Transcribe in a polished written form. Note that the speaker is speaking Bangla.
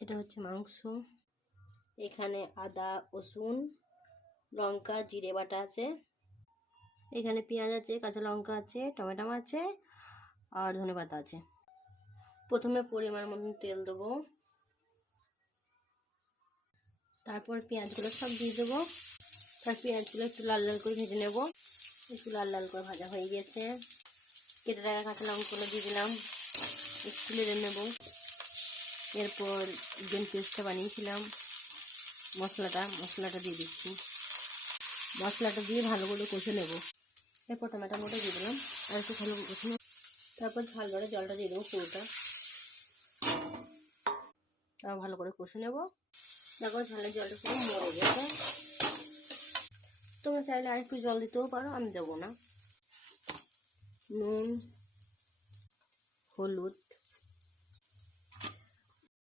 এটা হচ্ছে মাংস। এখানে আদা, রসুন, লঙ্কা, জিরে বাটা আছে। এখানে পেঁয়াজ আছে, কাঁচা লঙ্কা আছে, টমেটো আছে আর ধনেপাতা আছে। প্রথমে পরিমাণ মতন তেল দেবো, তারপর পেঁয়াজগুলো সব দিয়ে দেবো। তার পেঁয়াজগুলো একটু লাল লাল করে ভেজে নেব। একটু লাল লাল করে ভাজা হয়ে গেছে। কেটে রাখা কাঁচা লঙ্কাগুলো দিয়ে দিলাম, একটু নেড়ে নেব। এরপর যে পেস্টটা বানিয়েছিলাম মশলাটা দিয়ে দিচ্ছি। মশলাটা দিয়ে ভালো করে কষে নেব। এরপর টমেটোটা দিয়ে দিলাম আর একটু ভালো করে কষে নেব। তারপর ঝাল ভরে জলটা দিয়ে দেবো পুরোটা। তারপর ভালো করে কষে নেব। দেখো ঝালের জলটা পুরো মরে গেছে। তোমরা চাইলে আর একটু জল দিতেও পারো, আমি দেবো না। নুন, হলুদ,